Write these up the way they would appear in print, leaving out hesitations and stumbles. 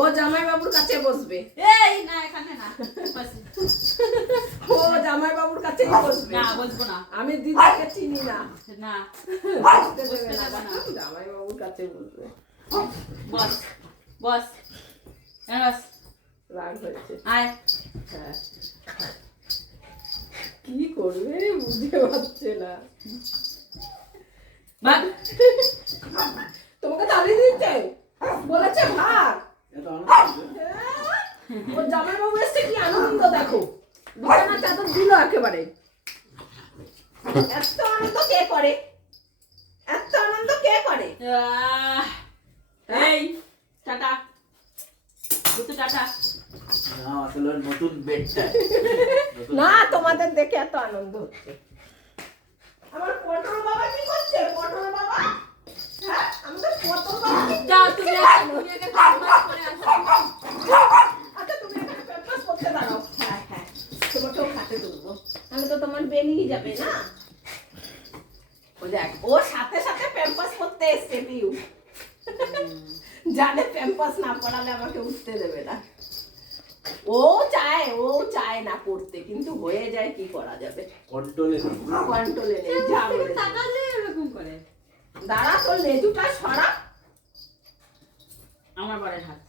ও জামাই বাবুর কাছে বসবে। এই না এখানে না, ও জামাই বাবুর কাছেই বসবে। না বসবো না, আমি দিদাকে চিনি না। না বসতে দেবে বসতে না, দেবে না। জামাই বাবুর কাছে বসবে। বস বস বস, রাগ হয়েছে। আয়। হ্যাঁ, কি করবে বুঝতে পারছে না। ভাগ। তোমাকে তাড়িয়ে দিচ্ছে, বলেছে ভাগ। ও জামাই বাবু এসছে, কি আনন্দ দেখো, বিছানা চাদর দিল একেবারে। এত আনন্দ কে করে, এত আনন্দ কে করে? এই টাটা, তুই টাটা। না আসলে নতুন বেডটা না, তোমাদের দেখে এত আনন্দ হচ্ছে। আমার পটল বাবা কি করছে? পটল বাবা, হ্যাঁ আমাদের পটল বাবা কি? যাও তুমি আগে কাজ করে আসো। আচ্ছা তুমি এখানে পেপারস করতে দাঁড়াও। হ্যাঁ হ্যাঁ, তোমাকেও খাতে তুলবো, তাহলে তো তোমার বেরিয়ে যাবে না। ও দেখ, ও সাথে সাথে প্যাম্পাস করতে এসছে পিউ। জানে প্যাম্পাস না পড়ালে আমাকে উঠতে দেবে না। ও চায় না করতে, কিন্তু হয়ে যায়, কি করা যাবে, কন্ট্রোলে নেই। যা বলেছে। তাকালে এরকম করে। দাঁড়া, তোর লেজুটা সরা। আমার বরের হাত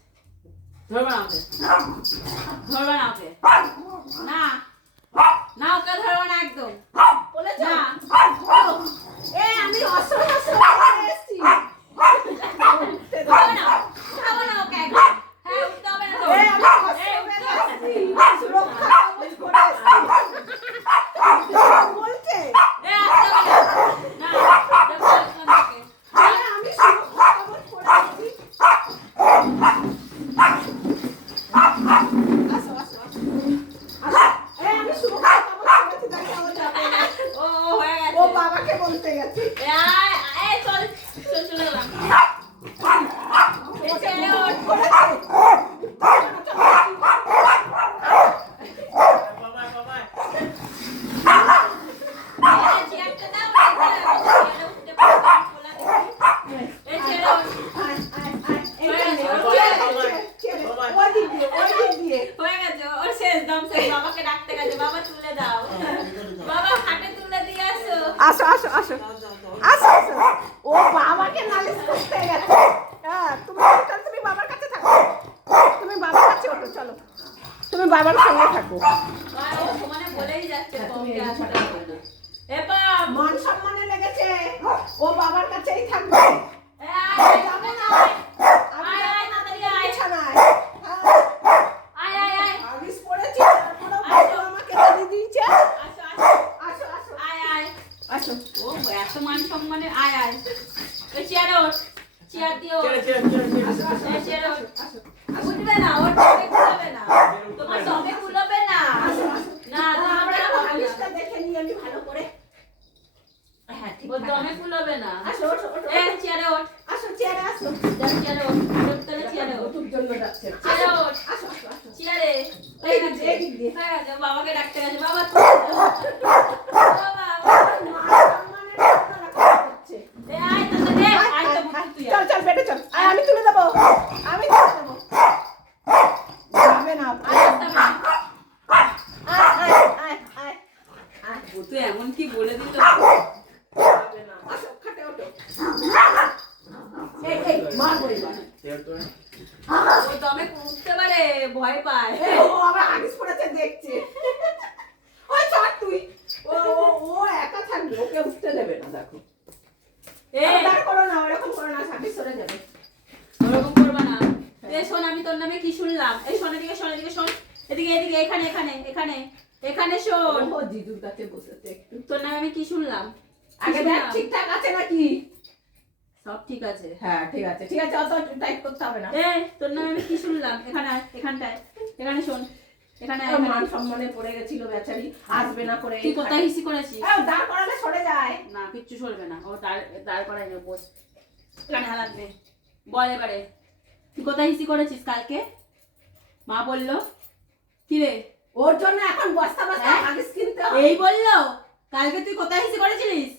ধরবে না ওকে, ধরবে না ওকে, না না ওকে ধরবে না একদম, বলেছে না। এ আমি অসর করে এসেছি। উঠতে দেবে ধরবে না। না, ধরবে না ওকে একদম। হ্যাঁ উঠতে হবে না তো। এ আমি অসর এই, করে উঠতে হবে না। এসেছি, সুরক্ষা কবচ করে এসেছি। বলছে এই, আসতে হবে না। না, দেখো এখান থেকে। আমি সুরক্ষা কবচ করে এসেছি। আসো আসো আসো। এ আমি সুরক্ষা কবচ করেছি, দেখো ও যাবে না। ও হয়ে গেছে। ও বাবাকে বলতে গেছে। এই চল চল চলে গেলাম। এই ছেলে ওঠ। এই চেয়ারটা দাও, ছেলে উঠতে পারবে, খোলা দেখি। এই ছেলে ওঠ। হয়ে গেছে, ওর শেষ দম শেষ। বাবাকে ডাকতে গেছে, বাবা তুলে দাও, বাবা খাটে তুলে দিয়ে আসো। আসো আসো আসো আসো আসো। ও বাবাকে নালিশ করতে গেছে। হ্যাঁ, তুমি বাবার কাছে থাকো, তুমি বাবার কাছে ওঠো, চলো তুমি বাবার সঙ্গে থাকো। আর ও সমানে বলেই যাচ্ছে তুমি কমকে এই আসতে ঘরে হবে না। এপা মান সম্মানে লেগেছে, ও বাবার কাছেই থাকবে। যাবে না, আমি আয়, আয়, যাবো না, তাড়াতাড়ি তুমি আয়। বিছানায়। হ্যাঁ, আয় আয় আয় আবিস পড়েছি, তারপরেও বাবা আমাকে তাড়িয়ে দিয়েছে। আসো আসো আসো আসো আয় আয়। আসো। ও এত মান সম্মানে আয় আয়। ওই চেয়ারে ওঠ, চেয়ার দিয়ে ওঠ। আসো আসো এই চেয়ারে ওঠ। আসো। উঠবে না, ওর দমে কুলাবে না, তোমার দমে কুলাবে না। না আমরা তোমার একটু হবে না। আবিসটা দেখে নিই আমি ভালো করে। হ্যাঁ ঠিক ওর আছে। দমে কুলাবে না। আসো ওঠো ওঠো। এই চেয়ারে ওঠ, আসো চেয়ারে আসো। চেয়ারে ওঠ, তাহলে চেয়ারে ওঠ, ওঠুর জন্য যাচ্ছে। চেয়ারে ওঠ, আসো আসো আসো। চেয়ারে। এই দিক দিয়ে, এই দিক দিয়ে। হয়ে গেছে, বাবাকে ডাকতে গেছে, বাবা তুলে দাও। বাবা মান সম্মানের কথা রাখা হচ্ছে। এ আয় তাড়াতাড়ি আয় তো বুঝি তুই চল চল বেটে চল। আয় আমি তুলে দেবো, আমি তুলে দেবো। যাবে না। আয় আসতে হবে না। আয় আয় আয় আয় আয়। ও তো এমন কি বলে দিল। যাবে না। আসো খাটে ওঠো। এই মারবো এবার। ও দমে উঠতে পারে, ভয় পায়। এই, ও আবার আবিস পড়েছে দেখছে। ওই ছাড় তুই। ও ও ও একা থাকবে, ওকে উঠতে দেবে না, দেখো। এই দাঁড় করো না, ওরকম করো না, সাবিস সরে যাবে। ওরকম করবা না। এই শোন, আমি তোর নামে কি শুনলাম? এই শোন, এদিকে শোন, এদিকে শোন, এদিকে এদিকে, এখানে এখানে এখানে এখানে শোন। ও জিজুর কাছে বসেছে একটু। তোর নামে আমি কি শুনলাম? আগে দেখ ঠিকঠাক আছে নাকি। সব ঠিক আছে। হ্যাঁ ঠিক আছে ঠিক আছে, অত টাইপ করতে হবে না। এই তোর নামে আমি কি শুনলাম? এখানে আয়, এখানটায়, এখানে শোন, এখানে আয়, ও এখানে। মান সম্মানে পড়ে গেছিল বেচারি, আসবে না করে। তুই কোথায় হিসি করেছিস? দাঁড় করালে সরে যায়। না কিচ্ছু সরবে না, ও দাঁড় করাই নেব, বস। এখানে হালাতবে, বল এবারে তুই কোথায় হিসি করেছিস কালকে? মা বললো কি রে? ওর জন্য এখন বস্তা বস্তা হ্যাঁ? হাগিস কিনতে হবে। এই বললো কালকে তুই কোথায় হিসি করেছিলিস?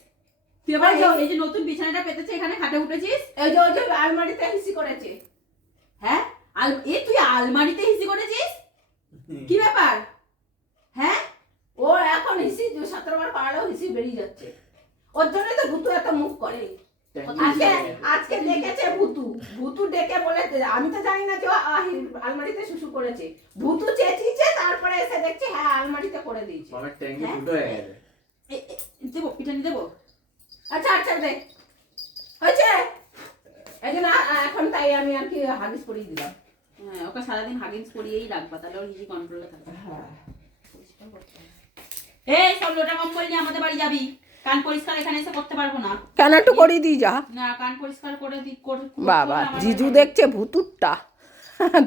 তুই এবার এই যে নতুন বিছানাটা পেতেছে এখানে খাটে উঠেছিস? ওই যে আলমারিতে হিসি করেছে। হ্যাঁ তুই আলমারিতে হিসি করেছিস? কি ব্যাপার? হ্যাঁ ও এখন হিসি 17 বার পাড়ালেও হিসি বেরিয়ে যাচ্ছে। ওর জন্যই তো ভুতু এত মুখ করে। আজকে ডেকেছে ভুতু ডেকে বলে, আমি তো জানি না যে ও আলমারিতে শুশু করেছে। ভুতু চেঁচিয়েছে, তারপরে এসে দেখছে হ্যাঁ আলমারিতে করে দিয়েছে। মামের ট্যাঙ্কি ফুটো হয়ে গেছে। দেবো পিঠানি দেবো? আচ্ছা দে হয়েছে। এই জন্য এখন তাই আমি আর কি হাগিস পরিয়ে দিলাম। হ্যাঁ ওকে সারাদিন হাগিংস পরিয়েই রাখবা, তাহলে ওর হিসি কন্ট্রোলে থাকবে। হ্যাঁ এই সব লোটা কম করলে আমাদের বাড়ি যাবি। কান পরিষ্কার এখানে এসে করতে পারবো না। কেন একটু করিয়ে দিই যা। না কান পরিষ্কার করে দি বাবা জিজু দেখছে ভুতুরটা,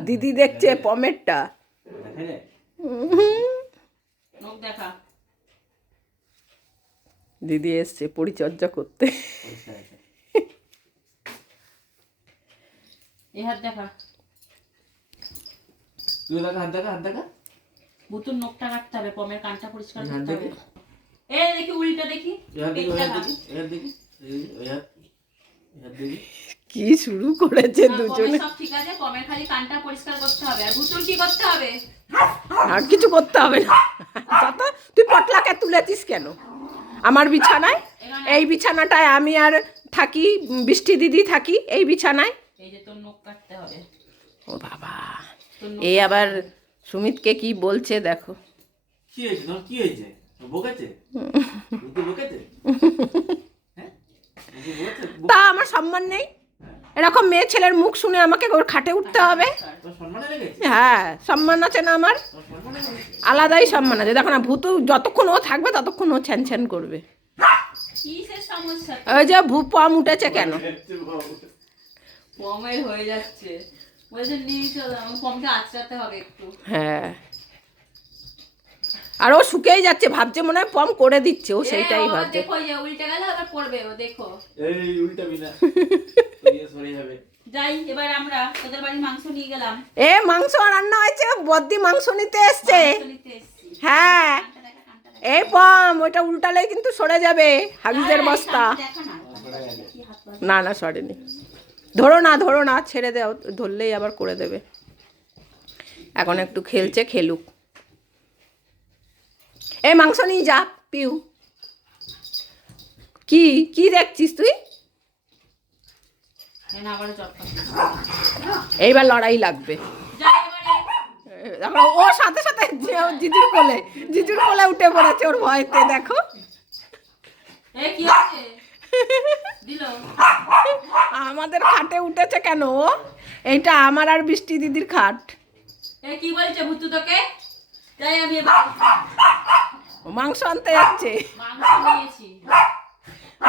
দিদি দেখছে পমেরটা। দেখা যায়? নখ দেখা। দিদি এসছে পরিচর্যা করতে। পরিষ্কার আছে। এই হাত দেখা। তুই দেখা, হাত দেখা, হাত দেখা। ভুতুর নখটা কাটতে হবে, পমের কানটা পরিষ্কার হাত করতে হবে। দেখি। এই দেখি উল্টা দেখি। এই হাত দেখি, ওই পেটটা হাত কাট। দেখি, এই হাত দেখি, ওই হাত, এই হাত দেখি। কি শুরু করেছে না, দুজনে। পমের সব ঠিক আছে, পমের খালি কানটা পরিষ্কার করতে হবে। আর ভুতুর কি করতে হবে? আর কিছু করতে হবে না। দাদা তুই পটলাকে তুলেছিস কেন আমার বিছানায়? এই বিছানাটায় আমি আর থাকি, বৃষ্টি দিদি থাকি এই বিছানায়। এই যে তোর নখ কাটতে হবে। ও বাবা, তোর নখ এই আবার সুমিতকে কি বলছে দেখো। কি হয়েছে তোমার? কি হয়েছে? বকেছে? ভূতে বকেছে? হ্যাঁ? ভূতে বকেছে? তা আমার সম্মান নেই? এরকম মেয়ে ছেলের মুখ শুনে আমাকে ওর খাটে উঠতে হবে? তোর সম্মানে লেগেছে? হ্যাঁ সম্মান আছে না আমার? তোর সম্মানে লেগেছে? আলাদাই সম্মান আছে। দেখো না ভূতু যতক্ষণ ও থাকবে ততক্ষণ ও ছ্যান ছ্যান করবে। কিসের সমস্যা? ওই যে পম উঠেছে কেন? পমের হয়ে যাচ্ছে। বলছে নিয়ে চলো, পমকে আঁচড়াতে হবে একটু। হ্যাঁ আর ও শুকেই যাচ্ছে, ভাবছে মনে হয় পম করে দিচ্ছে, ও সেইটাই ভাবছে। দেখো যে উল্টে গেল, আবার পড়বে ও, দেখো। এই উল্টাবি না, তুই সরে যাবে। যাই এবার আমরা তোদের বাড়ি মাংস নিয়ে গেলাম। এ মাংস রান্না হয়েছে, বদ্দি মাংস নিতে এসছে। মাংস নিতে এসেছি। হ্যাঁ কানটা দেখা, কানটা দেখা। এই পম ওইটা উল্টালে কিন্তু সরে যাবে হাগিজের আরে, বস্তা। কানটা দেখা না। কি হাত পা- না সরেনি। ধরো না ছেড়ে দাও, ধরলেই আবার করে দেবে। এখন একটু খেলছে, খেলুক। এই মাংস নিয়ে যা পিউ। কি দেখছিস তুই? না, আবারও চট খাচ্ছি। এইবার লড়াই লাগবে। যাই এবারে। দেখো ও সাথে সাথে জিজুর কোলে উঠে পড়েছে ওর ভয়তে। দেখো এ কি হচ্ছে? দিলো। আমাদের খাটে উঠেছে কেন ও? এইটা আমার আর বৃষ্টি দিদির খাট। এ কি বলছে ভুতু তোকে? যাই আমি এবার ও মাংস আনতে যাচ্ছে। মাংস নিয়েছি।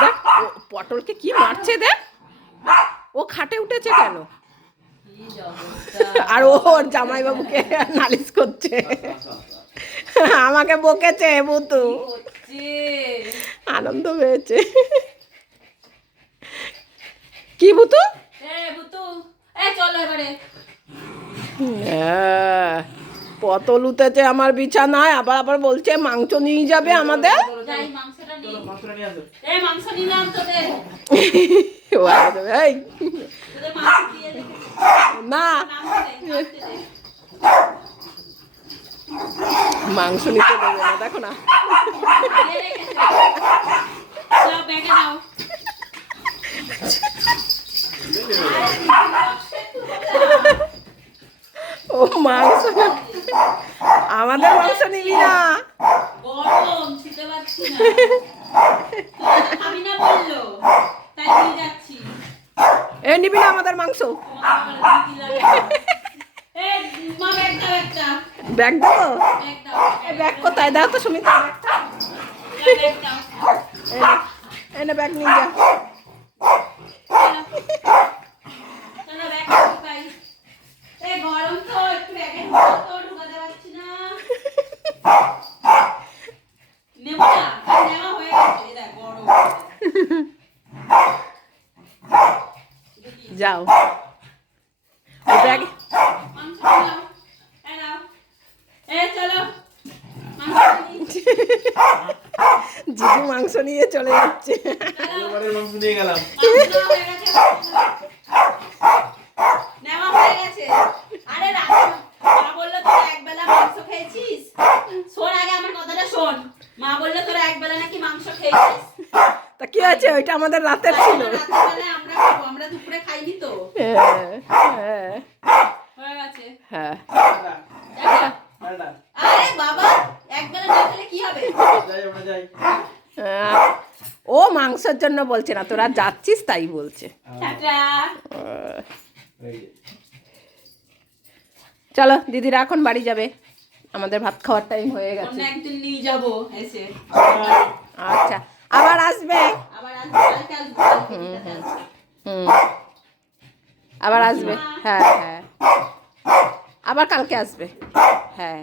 দেখ ও পটলকে কি মারছে দেখ। ও খাটে উঠেছে কেন? কি অবস্থা। আর ও ওর জামাইবাবুকে নালিশ করছে। আমাকে বকেছে বুতু, কি হচ্ছে? আনন্দ পেয়েছে। কি বুতু? এ ভুতু, এ চলো এবারে। পটল উঠেছে আমার বিছানায়, আবার বলছে মাংস নিয়ে যাবে আমাদের। যাই মাংসটা নিয়ে। চলো মাংসটা নিয়ে আসো। এ মাংস নিলাম তোদের। ও আসবে, এই তোদের মাংস দিয়ে রেখেছি। না নামতে দে। মাংস নিতে দেবে না, দেখো না। দিয়ে রেখেছে। যাও ব্যাগে দাও। ও মাংস, আমাদের মাংস নিবি না। গরম খেতে পারছি না। তোরা খাবি না বললো, তাই নিয়ে যাচ্ছি। এ নিবি না আমাদের মাংস। তোমাকে আবার কি লাগে? এ মা ব্যাগ দাও একটা। ব্যাগ দেবো? ব্যাগ দাও। ব্যাগ কোথায়? দাও তো সুমিতা ব্যাগটা। ব্যাগ দাও। এনে ব্যাগ নিয়ে যা। চলো ব্যাগ ঢুকাই। এ গরম তো, একটু ব্যাগে ঢুকাও তো, ঢুকাতে পারছি না। নেবো না, নেওয়া হয়ে গেছে। এই দেখ গরম। যাও ওই ব্যাগ। মাংস নাও। এ নাও। এ চলো। মাংস নিই। জিজু মাংস নিয়ে চলে যাচ্ছে। এবারে মাংস নিয়ে গেলাম। নেওয়া হয়ে গেছে। আরে রাতে মা বললো তোরা একবেলা মাংস খেয়েছিস। শোন আগে আমার কথাটা শোন। মা বললো তোরা একবেলা নাকি মাংস খেয়েছিস। তা কি আছে, ওইটা আমাদের রাতের ছিল। রাত্রিবেলায় আমরা খাবো, আমরা দুপুরে খাইনি তো। হ্যাঁ হয়ে গেছে। হ্যাঁ। দেখা। টাটা। আরে বাবা একবেলা না খেলে কি হবে? যাই আমরা যাই। ও মাংসের জন্য বলছে না, তোরা যাচ্ছিস তাই বলছে। টাটা। এই যে। চলো দিদিরা এখন বাড়ি যাবে, আমাদের ভাত খাওয়ার টাইম হয়ে অন্য গেছে। একদিন নিয়ে যাবো এসে। আচ্ছা, আবার আসবে। আবার আসবো, কালকে আসবো, কালকে বিকালে আসবো। হুম, আবার আসবে। হ্যাঁ হ্যাঁ, আবার কালকে আসবে। হ্যাঁ।